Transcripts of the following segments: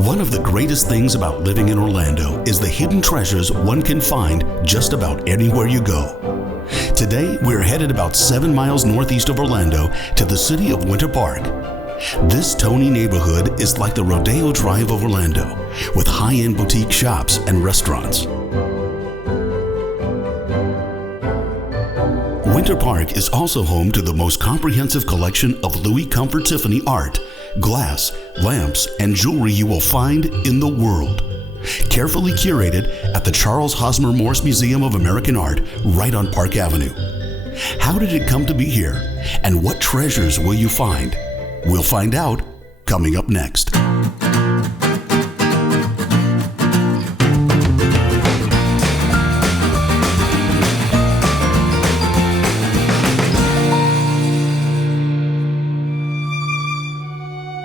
One of the greatest things about living in Orlando is the hidden treasures one can find just about anywhere you go. Today, we're headed about 7 miles northeast of Orlando to the city of Winter Park. This Tony neighborhood is like the Rodeo Drive of Orlando, with high-end boutique shops and restaurants. Winter Park is also home to the most comprehensive collection of Louis Comfort Tiffany art, glass, lamps, and jewelry you will find in the world. Carefully curated at the Hosmer Morse Museum of American Art right on Park Avenue. How did it come to be here? And what treasures will you find? We'll find out coming up next.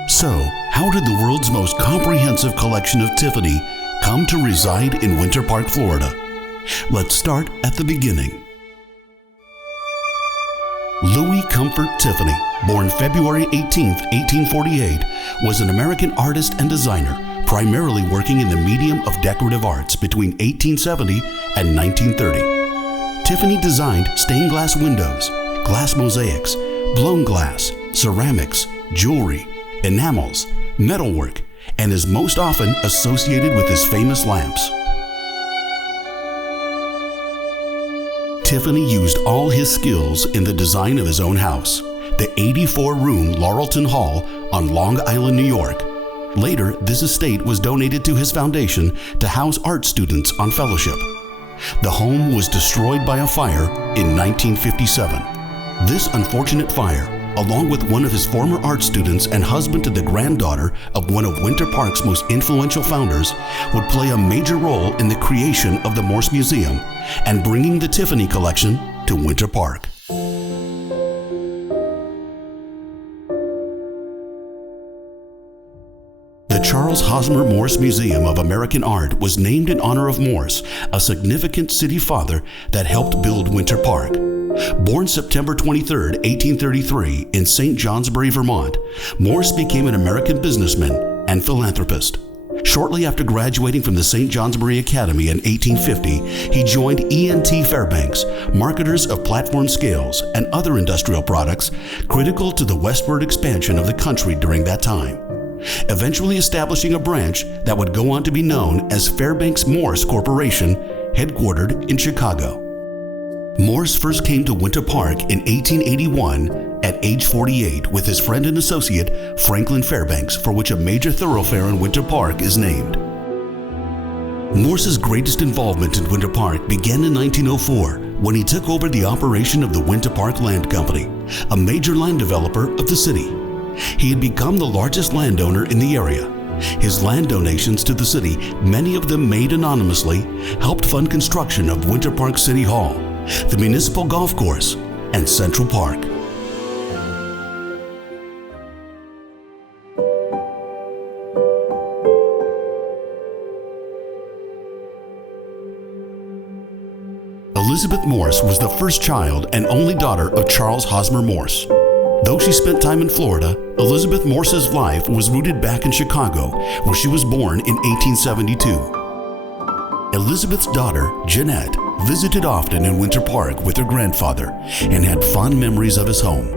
So, how did the world's most comprehensive collection of Tiffany come to reside in Winter Park, Florida? Let's start at the beginning. Louis Comfort Tiffany, born February 18, 1848, was an American artist and designer, primarily working in the medium of decorative arts between 1870 and 1930. Tiffany designed stained glass windows, glass mosaics, blown glass, ceramics, jewelry, enamels, metalwork, and is most often associated with his famous lamps. Tiffany used all his skills in the design of his own house, the 84-room Laurelton Hall on Long Island, New York. Later, this estate was donated to his foundation to house art students on fellowship. The home was destroyed by a fire in 1957. This unfortunate fire, along with one of his former art students and husband to the granddaughter of one of Winter Park's most influential founders, would play a major role in the creation of the Morse Museum and bringing the Tiffany collection to Winter Park. The Hosmer Morse Museum of American Art was named in honor of Morse, a significant city father that helped build Winter Park. Born September 23, 1833 in St. Johnsbury, Vermont, Morse became an American businessman and philanthropist. Shortly after graduating from the St. Johnsbury Academy in 1850, he joined E&T Fairbanks, marketers of platform scales and other industrial products critical to the westward expansion of the country during that time, eventually establishing a branch that would go on to be known as Fairbanks Morse Corporation, headquartered in Chicago. Morse first came to Winter Park in 1881 at age 48 with his friend and associate Franklin Fairbanks, for which a major thoroughfare in Winter Park is named. Morse's greatest involvement in Winter Park began in 1904 when he took over the operation of the Winter Park Land Company, a major land developer of the city. He had become the largest landowner in the area. His land donations to the city, many of them made anonymously, helped fund construction of Winter Park City Hall, the municipal golf course, and Central Park. Elizabeth Morse was the first child and only daughter of Charles Hosmer Morse. Though she spent time in Florida, Elizabeth Morse's life was rooted back in Chicago, where she was born in 1872. Elizabeth's daughter, Jeanette, visited often in Winter Park with her grandfather and had fond memories of his home.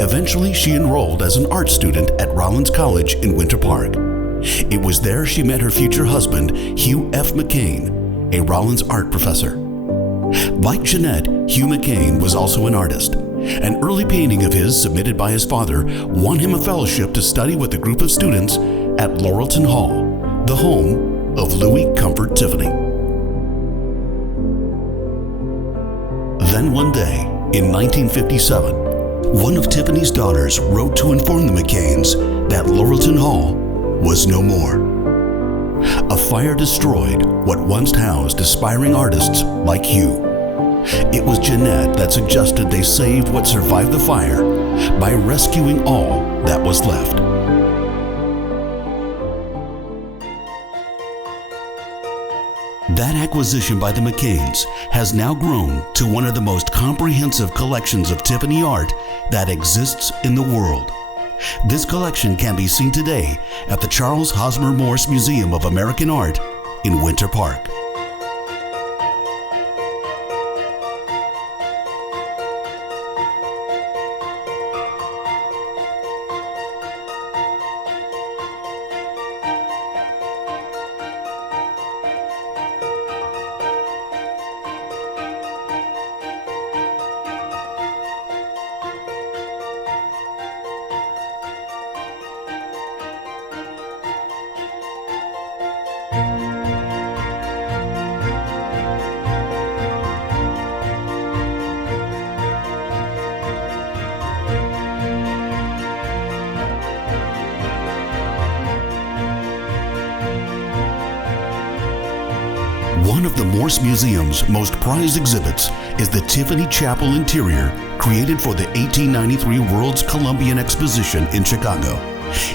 Eventually, she enrolled as an art student at Rollins College in Winter Park. It was there she met her future husband, Hugh F. McCain, a Rollins art professor. Like Jeanette, Hugh McCain was also an artist. An early painting of his, submitted by his father, won him a fellowship to study with a group of students at Laurelton Hall, the home of Louis Comfort Tiffany. Then one day, in 1957, one of Tiffany's daughters wrote to inform the McCains that Laurelton Hall was no more. A fire destroyed what once housed aspiring artists like Hugh. It was Jeanette that suggested they save what survived the fire by rescuing all that was left. That acquisition by the McCains has now grown to one of the most comprehensive collections of Tiffany art that exists in the world. This collection can be seen today at the Charles Hosmer Morse Museum of American Art in Winter Park. One of the Morse Museum's most prized exhibits is the Tiffany Chapel interior, created for the 1893 World's Columbian Exposition in Chicago.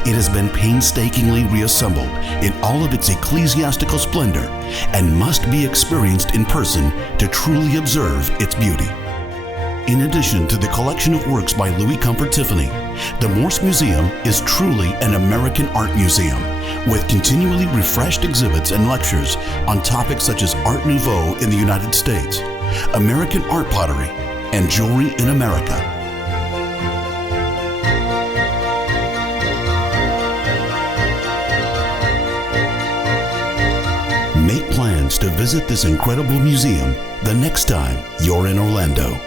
It has been painstakingly reassembled in all of its ecclesiastical splendor and must be experienced in person to truly observe its beauty. In addition to the collection of works by Louis Comfort Tiffany, the Morse Museum is truly an American art museum, with continually refreshed exhibits and lectures on topics such as Art Nouveau in the United States, American art pottery, and jewelry in America. Make plans to visit this incredible museum the next time you're in Orlando.